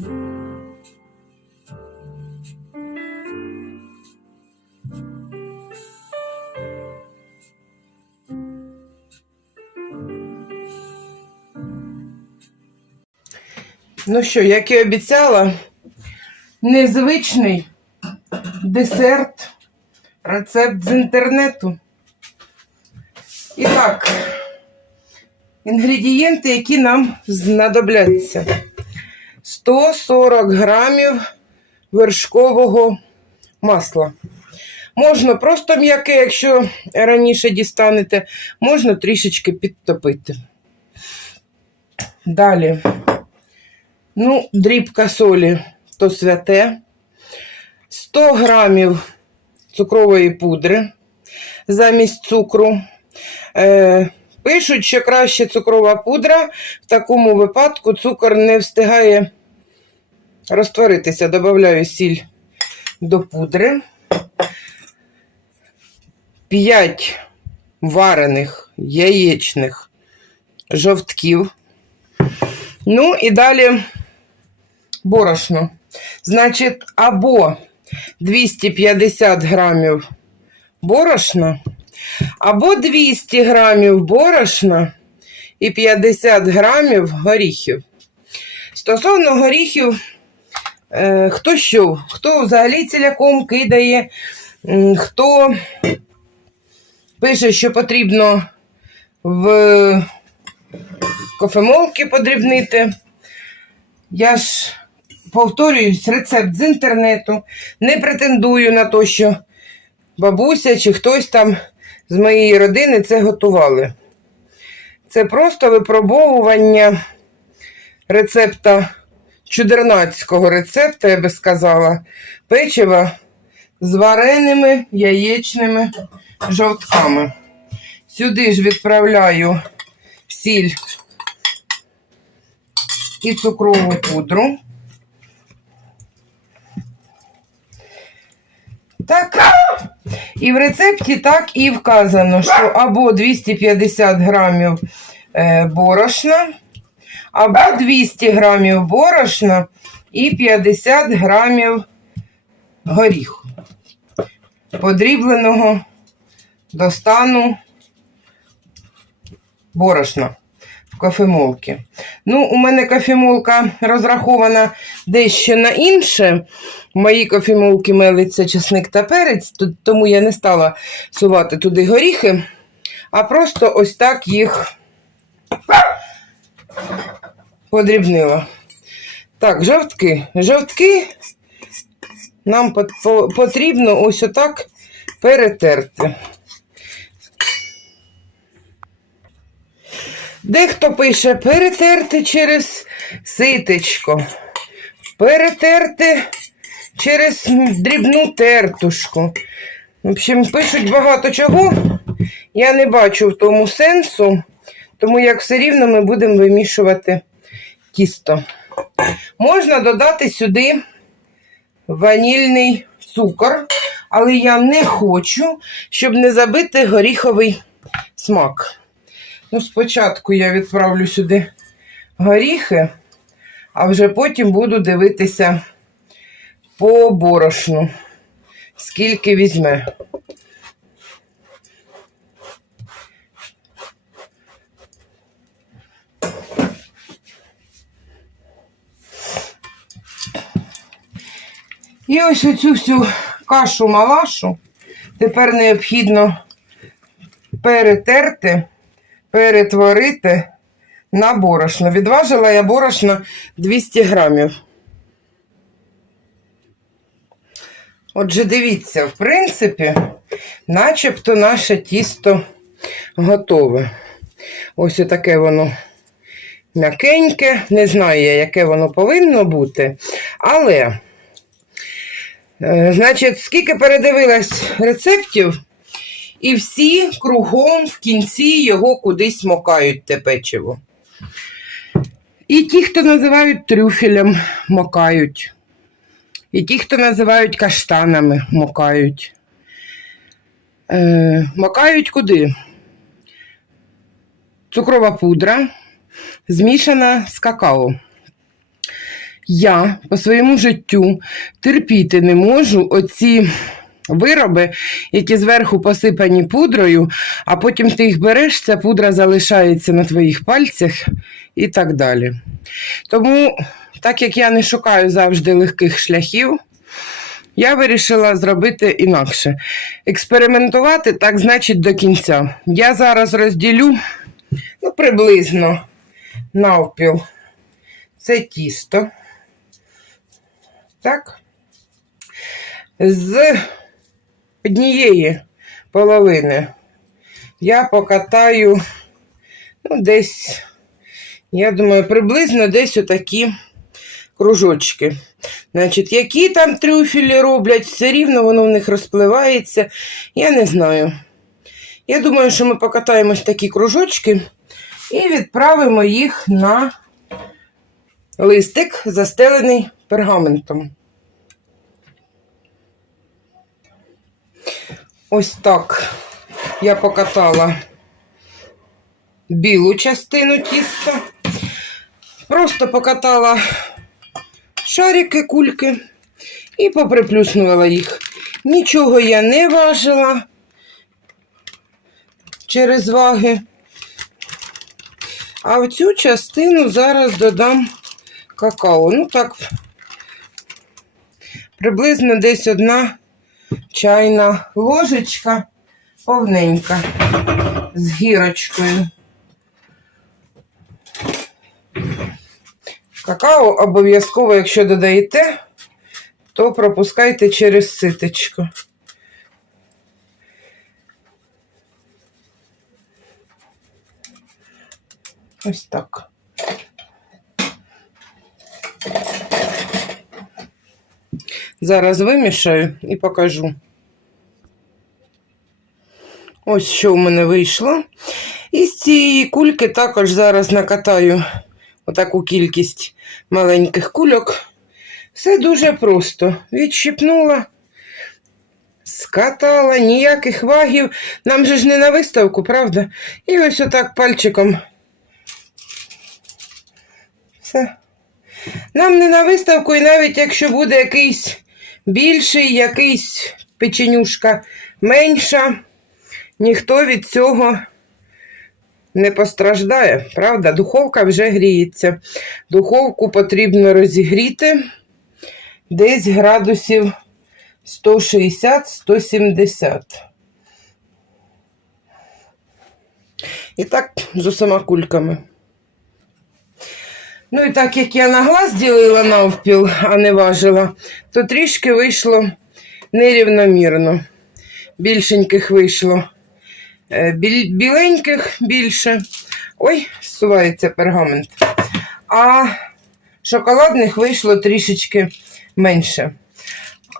Ну що, як і обіцяла, незвичний десерт, рецепт з інтернету. І так, інгредієнти, які нам знадобляться. 140 грамів вершкового масла. Можна просто м'яке, якщо раніше дістанете, можна трішечки підтопити. Далі. Ну, дрібка солі то святе. 100 грамів цукрової пудри замість цукру. Е, пишуть, що краще цукрова пудра. В такому випадку цукор не встигає розтворитися. Добавляю сіль до пудри. 5 варених яєчних жовтків. Ну і далі борошно. Значить, або 250 грамів борошна, або 200 грамів борошна і 50 грамів горіхів. Стосовно горіхів, хто що, хто взагалі ціляком кидає, хто пише, що потрібно в кофемолки подрібнити. Я ж повторююсь, рецепт з інтернету. Не претендую на те, що бабуся чи хтось там з моєї родини це готували. Це просто випробовування рецепта, чудернацького рецепта, я би сказала, печива з вареними яєчними жовтками. Сюди ж відправляю сіль і цукрову пудру. Так, і в рецепті так і вказано, що або 250 грамів е, борошна, або 200 грамів борошна і 50 грамів горіху. Подрібленого до стану борошна в кофемолки. Ну, у мене кофемолка розрахована дещо на інше. В моїй кофемолки мелиться чесник та перець, тому я не стала сувати туди горіхи, а просто ось так їх подрібнила. Так, жовтки. Жовтки нам потрібно ось отак перетерти. Дехто пише перетерти через ситечко, перетерти через дрібну тертушку. В общем, пишуть багато чого. Я не бачу в тому сенсу, тому як все рівно ми будемо вимішувати тісто. Можна додати сюди ванільний цукор, але я не хочу, щоб не забити горіховий смак. Ну, спочатку я відправлю сюди горіхи, а вже потім буду дивитися по борошну, скільки візьме. І ось оцю всю кашу-малашу тепер необхідно перетерти перетворити на борошно. Відважила я борошно 200 грамів. Отже, дивіться, в принципі, начебто наше тісто готове. Ось таке воно м'якеньке. Не знаю я, яке воно повинно бути. Але, значить, скільки передивилась рецептів, і всі кругом в кінці його кудись мокають те печиво. І ті, хто називають трюфелем, мокають. І ті, хто називають каштанами, мокають. Е, мокають куди? Цукрова пудра змішана з какао. Я по своєму життю терпіти не можу оці вироби, які зверху посипані пудрою, а потім ти їх береш, ця пудра залишається на твоїх пальцях і так далі. Тому, так як я не шукаю завжди легких шляхів, я вирішила зробити інакше. Експериментувати так, значить, до кінця. Я зараз розділю ну, приблизно навпіл це тісто. Так. З однієї половини я покатаю, ну, десь, я думаю, приблизно десь отакі кружочки. Значить, які там трюфелі роблять, все рівно воно в них розпливається. Я не знаю. Я думаю, що ми покатаємось такі кружочки і відправимо їх на листик, застелений пергаментом. Ось так я покатала білу частину тіста. Просто покатала шарики, кульки і поприплюснувала їх. Нічого я не важила через ваги. А в цю частину зараз додам какао. Ну так, приблизно десь одна чайна ложечка повненька з гірочкою. Какао обов'язково, якщо додаєте, то пропускайте через ситочку. Ось так. Зараз вимішаю і покажу. Ось що в мене вийшло. І з цієї кульки також зараз накатаю отаку кількість маленьких кульок. Все дуже просто. Відщипнула, скатала, ніяких вагів. Нам же ж не на виставку, правда? І ось отак пальчиком. Все. Нам не на виставку, і навіть якщо буде якийсь більший, якийсь печенюшка менша, ніхто від цього не постраждає, правда? Духовка вже гріється. Духовку потрібно розігріти десь градусів 160-170. І так з усіма кульками. Ну і так як я на глаз ділила навпіл, а не важила, то трішки вийшло нерівномірно. Більшеньких вийшло. Е, біленьких більше. Ой, зсувається пергамент. А шоколадних вийшло трішечки менше.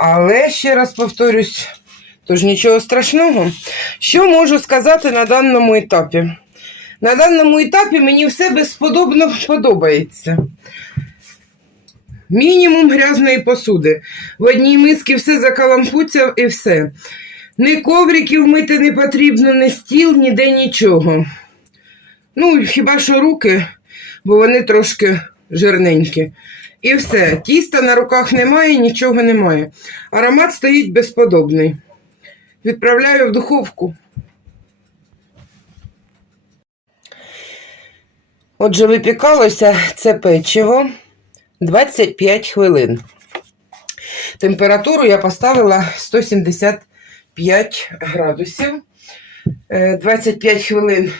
Але ще раз повторюсь, тож нічого страшного. Що можу сказати на даному етапі? На даному етапі мені все безподобно подобається. Мінімум грязної посуди. В одній мисці все закалампуться і все. Ні ковриків мити не потрібно, ні стіл, ніде нічого. Ну, хіба що руки, бо вони трошки жирненькі. І все. Тіста на руках немає, нічого немає. Аромат стоїть безподобний. Відправляю в духовку. Отже, випікалося це печиво 25 хвилин. Температуру я поставила 175 градусів. Е, 25 хвилин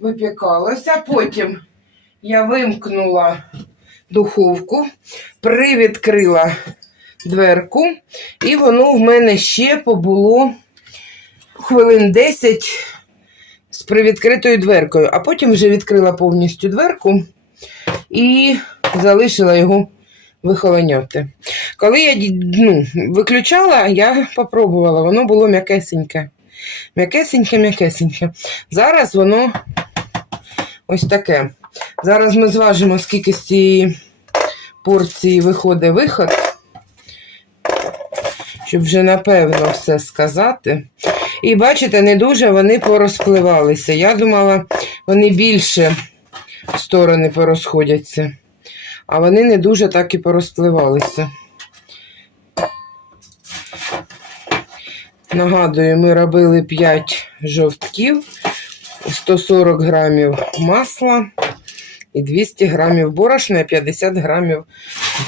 випікалося. Потім я вимкнула духовку, привідкрила дверку, і воно в мене ще побуло хвилин 10 з привідкритою дверкою, а потім вже відкрила повністю дверку і залишила його вихолоняти. Коли я ну, виключала, я попробувала, воно було м'якесеньке. М'якесеньке, м'якесеньке. Зараз воно ось таке. Зараз ми зважимо, скільки з цієї порції виходить виход, щоб вже напевно все сказати. І бачите, не дуже вони порозпливалися. Я думала, вони більше в сторони порозходяться. а вони не дуже так і порозпливалися. Нагадую, ми робили 5 жовтків, 140 грамів масла і 200 грамів борошна і 50 грамів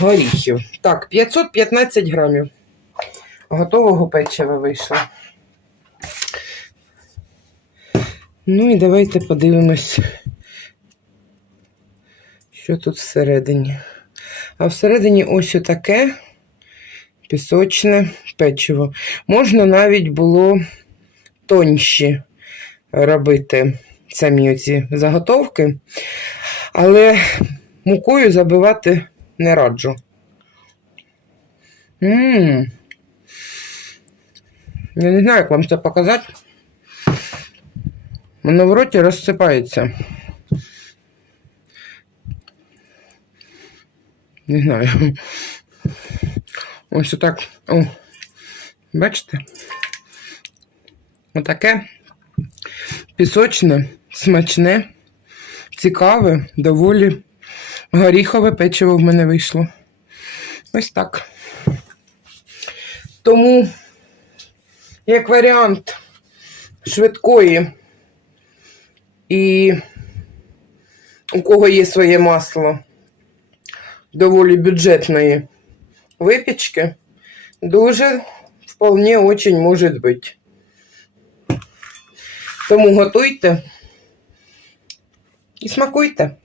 горіхів. Так, 515 грамів готового печива вийшло. Ну і давайте подивимось, що тут всередині. А всередині ось отаке пісочне печиво. Можна навіть було тонші робити самі оці заготовки, але мукою забивати не раджу. Ммм. Я не знаю, як вам це показати. Воно в роті розсипається. Не знаю. Ось отак. О, бачите? Отаке пісочне, смачне, цікаве, доволі горіхове печиво в мене вийшло. Ось так. Тому, як варіант швидкої і у кого є своє масло доволі бюджетної випічки, дуже вполне очень може бути. Тому готуйте і смакуйте.